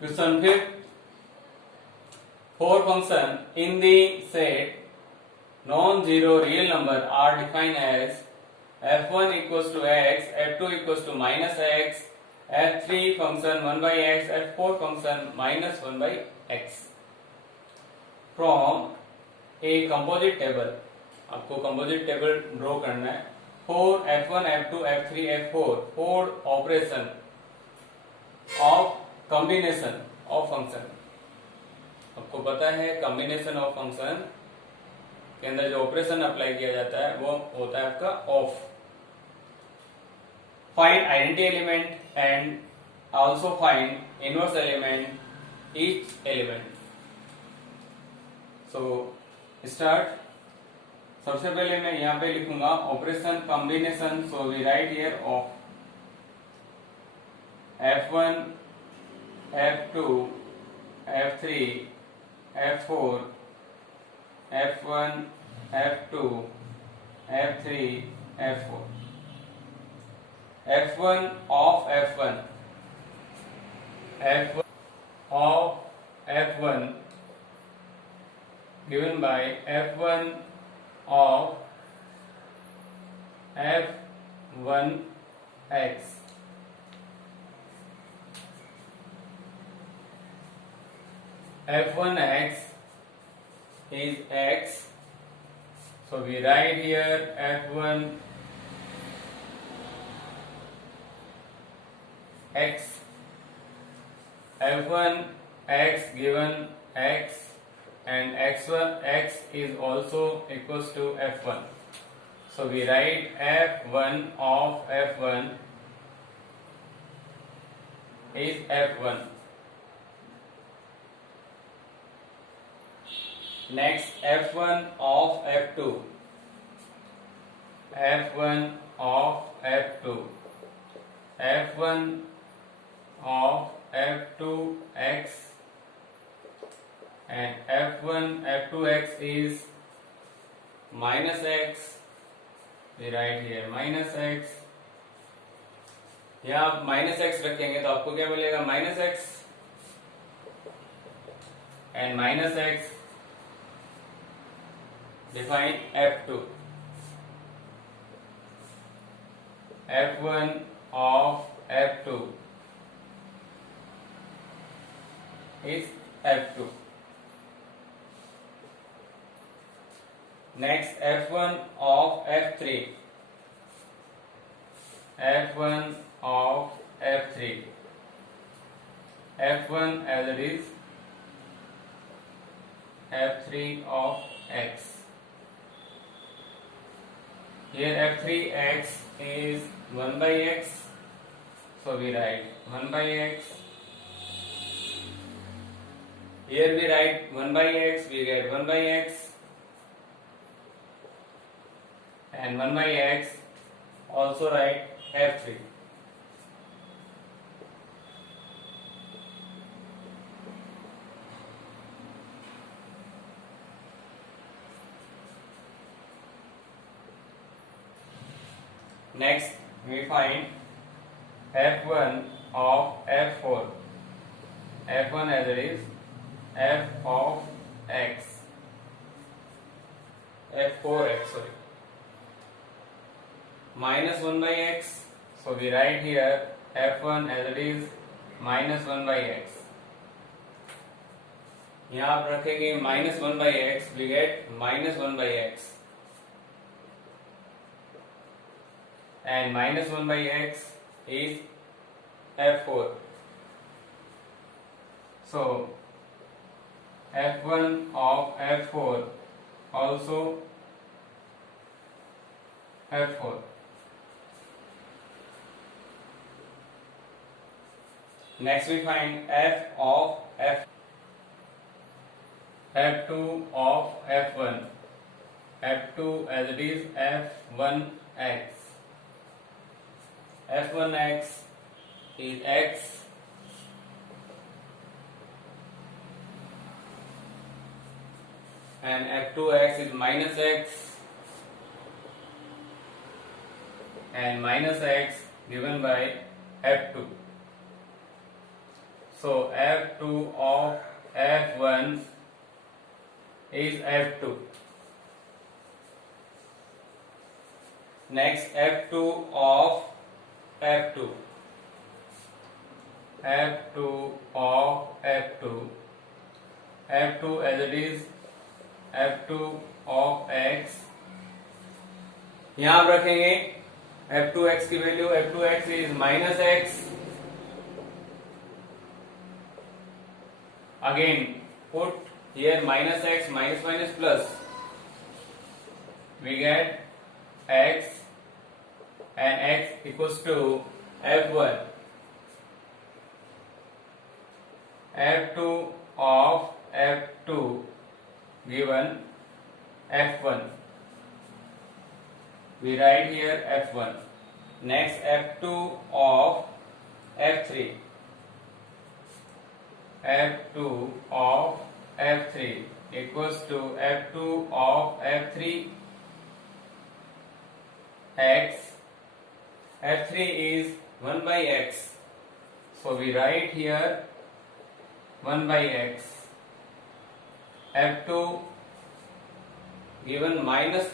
Question 5. Four functions in the set non-zero real number are defined as f1 equals to x, f2 equals to minus x, f3 function 1 by x, f4 function minus 1 by x. From a composite table, आपको composite table draw करना है. For f1, f2, f3, f4, four operation of combination of function. आपको पता है combination of function के अंदर जो operation apply किया जाता है वो होता है आपका of. Find identity element and also find inverse element each element. So start. सबसे पहले मैं यहाँ पे लिखूंगा operation combination. So we write here of f1, f2, f3, f4, f1, f2, f3, f4. f1 of f1, f1 of f1 given by f1 of f1 x f1 x is x, so we write here f1 x, f1 x given x, and x1 x is also equals to f1, so we write f1 of f1 is f1. Next, f1 of f2, f1 of f2, f1 of f2 x, and f1 f2 x is minus x. We write here minus x. यहाँ आप minus x रखेंगे तो आपको क्या मिलेगा? Minus x and minus x. Define f2. f1 of f2 is f2. Next, f1 of f3, f1 of f3, f1 as it is, f3 of x. Here f3x is 1 by x, so we write 1 by x. Here we write 1 by x, we get 1 by x, and 1 by x, also write f3. Next, we find f1 of f4, f1 as it is, f of x, f4x, sorry, minus 1 by x, so we write here f1 as it is, minus 1 by x. यहाँ आप रखेंगे minus 1 by x, we get minus 1 by x. And minus 1 by x is f4. So f1 of f4 also f4. Next we find f of f2 of f1, f2 as it is, f1x. f1x is x, and f2x is minus x, and minus x given by f2. So f2 of f1 is f2. Next, f2 of f2. f2 of f2. f2 as it is f2 of x. यहां आप रखेंगे f2x की value, f2x is minus x. Again put here minus x, minus minus plus. We get x and x equals to f1. f2 of f2 given f1. We write here f1. Next, f2 of f3. f2 of f3 equals to f2 of f3 x. f3 is 1 by x, so we write here 1 by x. f2 given minus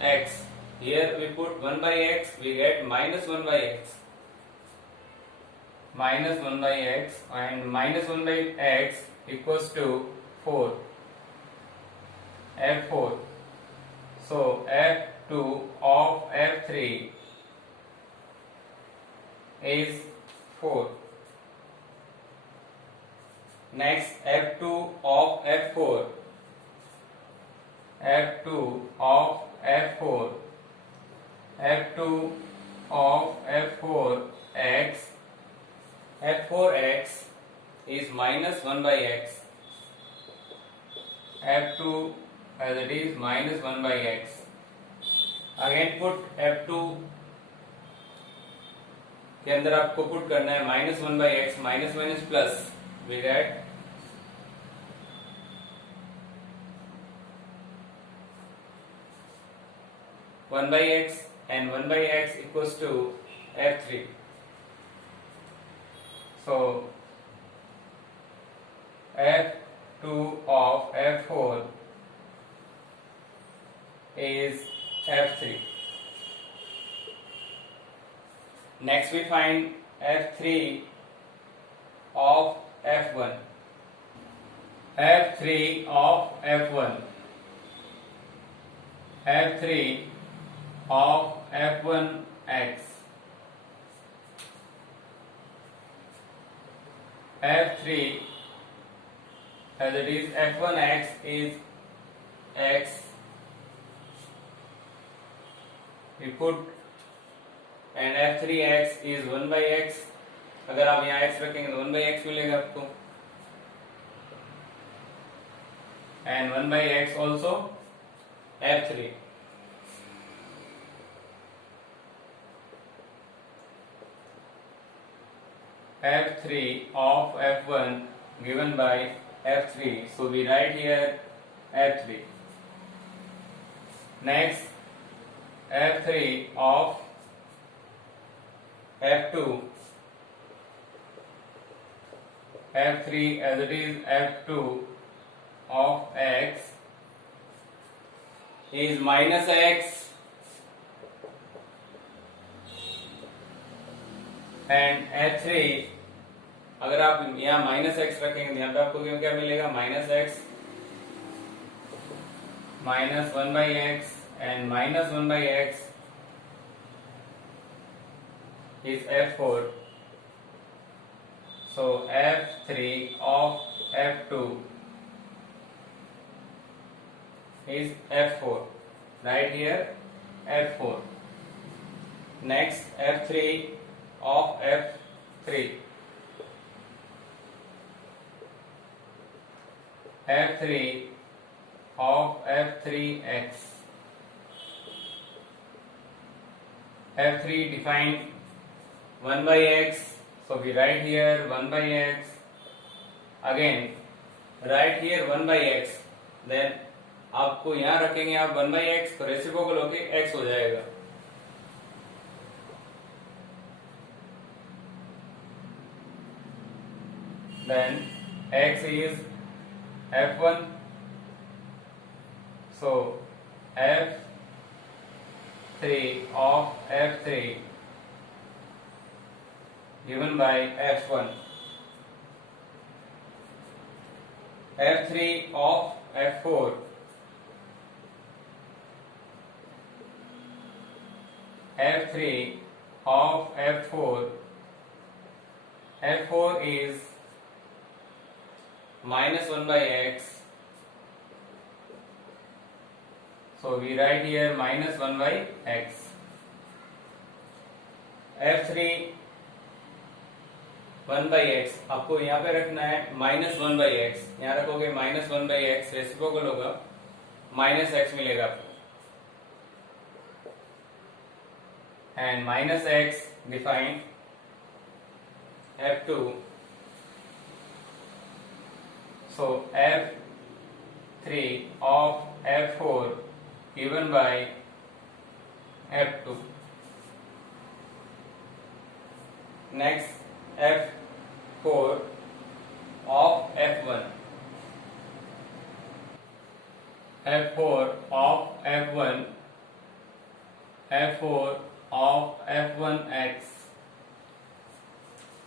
x, here we put 1 by x, we get minus 1 by x. Minus 1 by x, and minus 1 by x equals to 4. f4. So f2 of f3 is 4. Next, f2 of f4. f2 of f4. f2 of f4 x. f4x is minus 1 by x. f2 as it is minus 1 by x. Again put f2 के अंदर आपको put करना है minus 1 by x, minus minus plus. We get one by x, and 1 by x equals to f3. So f2 of f4 is f3. Next we find f3 of f1. f3 of f1. f3 of f1x. f3 as it is f1x is x. We put, and f3x is 1 by x. अगर आप यहाँ x रखेंगे तो 1 by x मिलेगा आपको, and 1 by x also f3. f3 of f1 given by f3, so we write here f3. Next, f3 of f2. f3 as it is f2 of x is minus x, and f3 अगर आप यहाँ minus x रखेंगे तो यहाँ पे आपको क्या मिलेगा, minus x, minus 1 by x, and minus 1 by x is f4. So f3 of f2 is f4. Right here f4. Next, f3 of f3. f3 of f3x. f3 defined 1 by x, so we write here 1 by x. Again write here 1 by x, then आपको यहाँ रखेंगे आप 1 by x, तो reciprocal होके x हो जाएगा. then x is f1, so f3 of f3 given by f1, f3 of f4 f3 of f4, f4 is minus 1 by x, so we write here minus 1 by x. f3 1 by x आपको यहाँ पे रखना है minus 1 by x, यहाँ रखोगे minus 1 by x, reciprocal होगा minus x मिलेगा आपको, and minus x define f2, so f3 of f4 given by f2. Next f4 of f1, f4 of f1, f4 of f1x,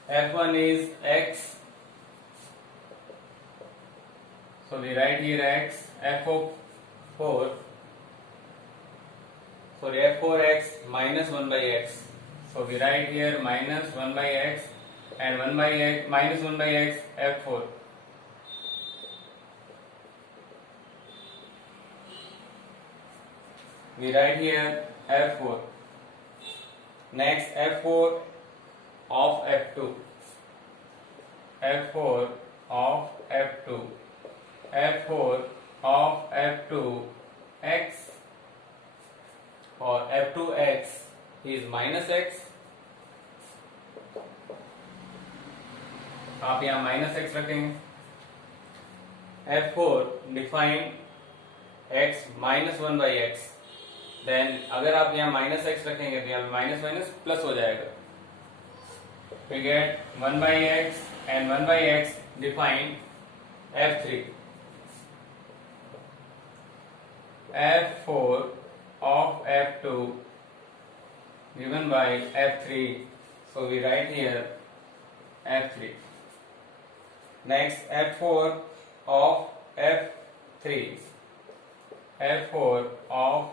f1 is x, so we write here x, f4, sorry f4x minus 1 by x, so we write here minus 1 by x, and 1 by x minus 1 by x f4. We write here f4. Next f4 of f2, f4 of f2, f4 of f2 x, or f2x is minus x, आप यहाँ minus x रखेंगे, f4 define x minus 1 by x, then अगर आप यहाँ minus x रखेंगे तो यहाँ minus minus plus हो जाएगा, we get 1 by x and 1 by x define f3, f4 of f2 given by f3, so we write here f3. Next f4 of f3, f4 of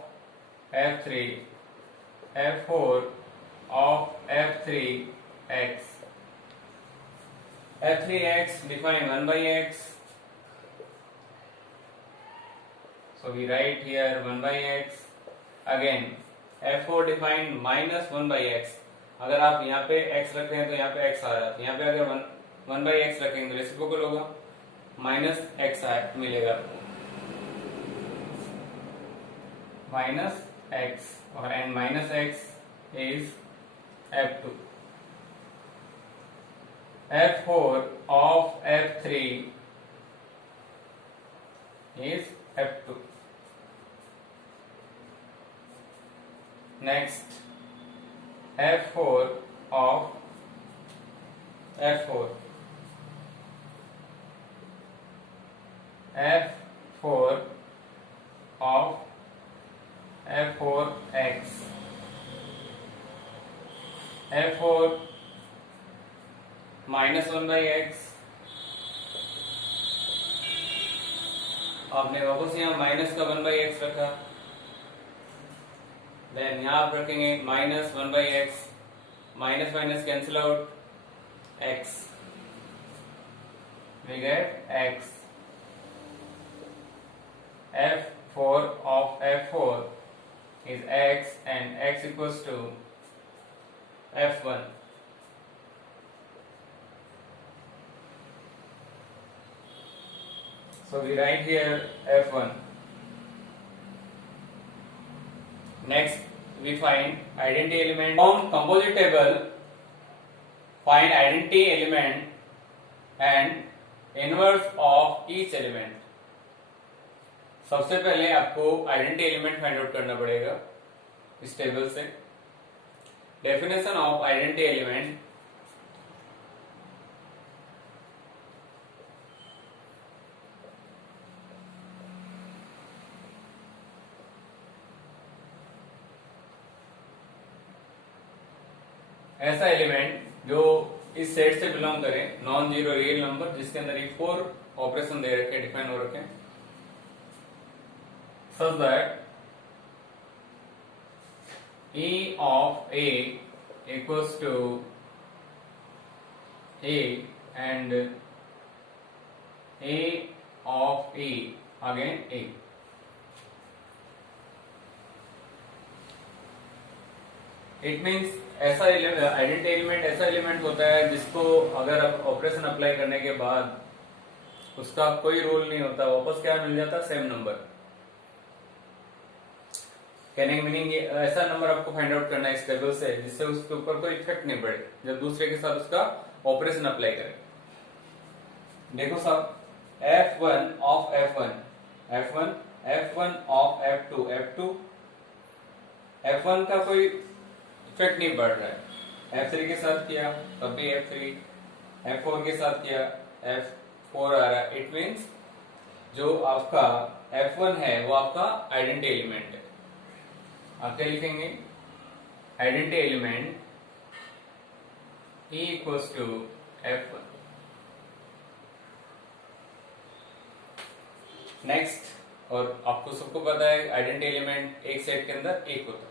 f3, f4 of f3 x, f3x define 1 by x, so we write here 1 by x. Again f4 define minus 1 by x, अगर आप यहाँ पे x रखते हैं तो यहाँ पे x आ रहा है, यहाँ पे अगर 1 by x रखेंगे तो रेसिप्रोकल होगा माइनस x मिलेगा आपको, माइनस x, और and minus x is f2, f4 of f3 is f2. Next f4 of f4, f4 of f4x, f4 minus 1 by x, आपने वापस यहाँ माइनस का 1 by x रखा, देन यहाँ आप रखेंगे minus 1 by x, minus minus cancel out, x, we get x, f4 of f4 is x, and x equals to f1. So we write here f1. Next we find identity element. From composite table, find identity element and inverse of each element. सबसे पहले आपको identity element find out करना पड़ेगा इस table से. Definition of identity element, ऐसा element जो इस सेट से बिलोंग करे, नॉन जीरो रियल नंबर जिसके अंदर ये 4 ऑपरेशन दे रखे, डिफाइन हो रखे, such that E of A equals to A and A of E again A. It means ऐसा आइडेंटिटी एलिमेंट ऐसा एलिमेंट होता है जिसको अगर आप ऑपरेशन अप्लाई करने के बाद उसका कोई रोल नहीं होता, वापस क्या मिल जाता, सेम नंबर। कहने की मीनिंग ऐसा नंबर आपको फाइंड आउट करना है इस टेबल से जिससे उसके ऊपर कोई इफेक्ट नहीं पड़े जब दूसरे के साथ उसका ऑपरेशन अप्लाई करें। देखो साहब, F1 of F1 F1 F1 of F2 F2 F1 का कोई इफेक्ट नहीं पड़ रहा है, F3 के साथ किया तब भी F3, F4 के साथ किया F4 आ रहा है। इट मीन्स जो आपका F1 है वो आपका आइडेंटिटी एलिमेंट है। आप क्या लिखेंगे, identity element E equals to F1। Next, और आपको सबको पता है आइडेंटिटी एलिमेंट एक सेट के अंदर एक होता है।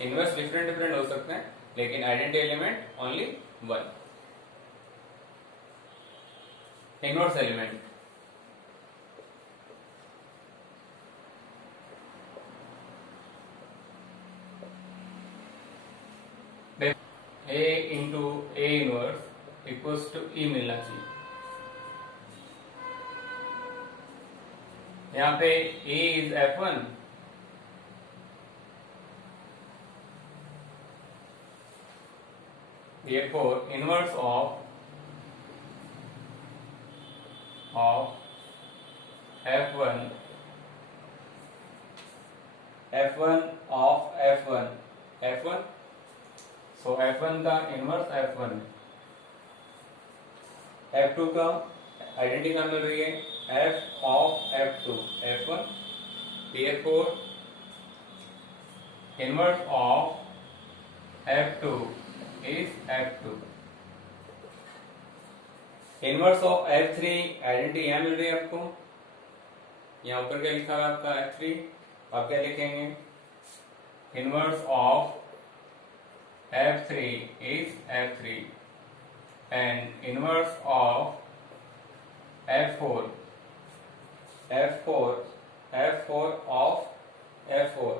इनवर्स डिफरेंट हो सकते हैं लेकिन identity element only one. Inverse element, A into A inverse equals to E मिलना चाहिए। यहाँ पे A is F1, therefore inverse of F1 of F1 so F1 का इनवर्स F1, F2 का आइडेंटिटी क्या मिल रही है, F of F2 F1, therefore inverse of F2 is F2। Inverse of F3 identity यहाँ मिल रही है आपको, यहाँ ऊपर क्या लिखा हुआ है आपका F3, आप क्या लिखेंगे, inverse of F3 is F3 and inverse of F4 of F4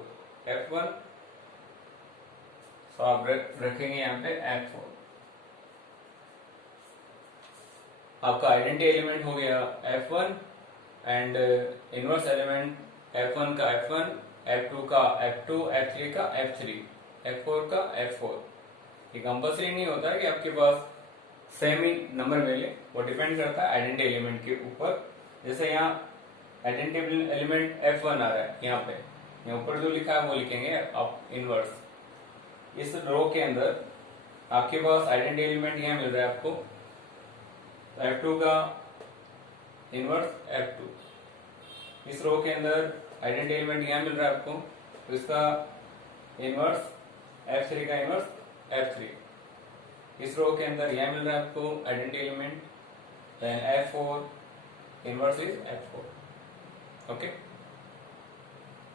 F1, तो आप रखेंगे यहाँ पे F4। आपका आइडेंटिटी एलिमेंट हो गया F1 and inverse element F1 का F1, F2 का F2, F3 का F3, F4 का F4। ये कंपल्सरी नहीं होता है कि आपके पास सेम ही नंबर मिले, वो डिपेंड करता है आइडेंटिटी एलिमेंट के ऊपर। जैसे यहाँ आइडेंटिटी एलिमेंट F1 आ रहा है, यहाँ ऊपर जो लिखा है वो लिखेंगे आप इनवर्स। इस रो के अंदर आपके पास आइडेंटिटी एलिमेंट यहाँ मिल रहा है आपको, F2 का इनवर्स F2। इस रो के अंदर आइडेंटिटी एलिमेंट यहाँ मिल रहा है आपको, तो इसका इनवर्स F3 का इनवर्स F3। इस रो के अंदर यह मिल रहा है आपको identity element, then F4 inverse is F4। Okay.